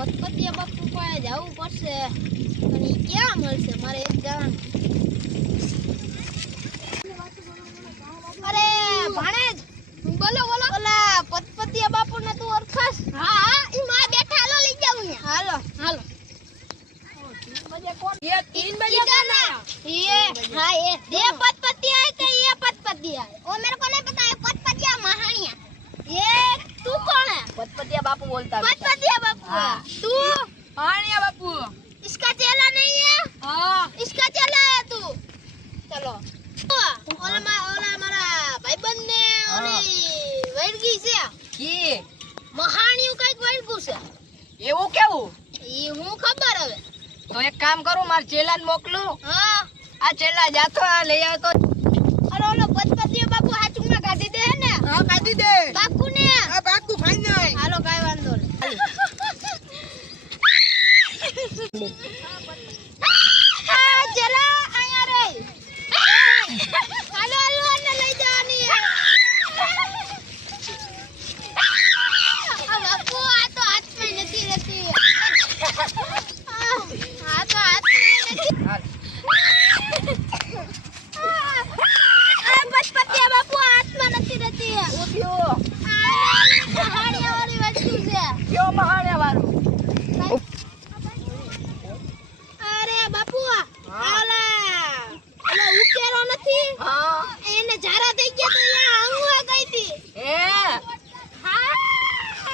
પતપતિયા બાપુ પાસે જવું પડશે અને ઈ ક્યાં મળશે મારે એક જવાનું. અરે ભાણેજ બોલો બોલો. ઓલા પતપતિયા બાપુ ને તું ઓળખાસ? હા હા ઈ માં બેઠા. હાલો લઈ જાઉં ને. હાલો હાલો. ये 3 बजे जाना ये हाँ ये पतपतिया है कि ये पतपतिया है? वो मेरे को नहीं पता. है पतपतिया महानिया. ये तू कौन है? पतपतिया बापू बोलता है. पतपतिया बापू. हाँ. तू हानिया बापू. इसका चेला नहीं है? हाँ. इसका चेला है तू. चलो ओला मारा भाईबंध ने ओली वैरगी से की महानिયું કઈક વૈરગું છે. એવું કેવું? ઈ હું ખબર હવે. તો એક કામ કરું, માર ચેલાને મોકલું. હા આ ચેલા જાતો આ લઈ આવતો. અરે ઓલો પતપતિયા બાપુ હાચુમાં કાઢી દે ને. હા કાઢી દે. બાકુ ને આ બાકુ ફાઈનલ. હાલો કાઈ વાંધો નહીં. આ ચલા આયા રે. હાલો હાલો આને લઈ જવાની. આ બાપુ આ તો હાથમાં નથી રહેતી. આ તો હાથમાં નથી. હાલ. અરે પતપતિયા બાપુ હાથમાં નથી રહેતી. ઉઠ્યો. આ મહાણિયાવાળી વસ્તુ છે. કયો મહાણે વાળું? અરે બાપુ ઓલા ઉકેરો નથી? હા. એને જારા થઈ ગયા તો અહીંયા આંગવા ગઈ હતી. એ હા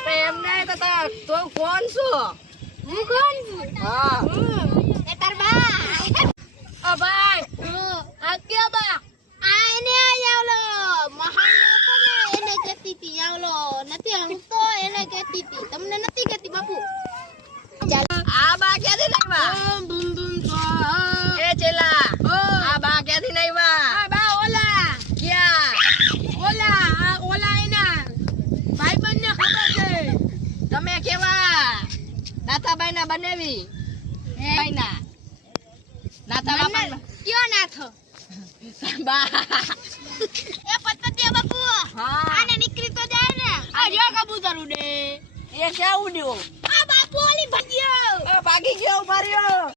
તો એમ નહીં તો તો કોણ છો? હું કોણ છું? હા. એ તાર બા. ઓ ભાઈ આ ક્યાં બા? આ એને અહીંયા ઓલો મહાણિયો હતો ને એને કહેતી હતી. આ ઓલો નથી હંગતો એને કહેતી હતી. તમને નથી કહેતી બાપુ? આ બા ક્યાંથી લાવ્યા? બૂમ બૂમ સ્વાહા. એ ચેલા આ બા ક્યાંથી લાવ્યા? આ બા ઓલા ક્યાં? ઓલા એના ભાઈબંધને ખબર છે. તમે કેવા નાથાભાઈ ના બનેવી ભાઈ ના નાથા બાપા કયો નાથો? બા. એ પતપતિયા બાપુ હા. આને નીકળી તો જાય ને. આ જો કબૂતર ઉડે. એ ક્યાં ઉડ્યો? આ બાપુ ઓલી ભાગ્યો. ભાગી ગયો, ઉભા રહ્યો.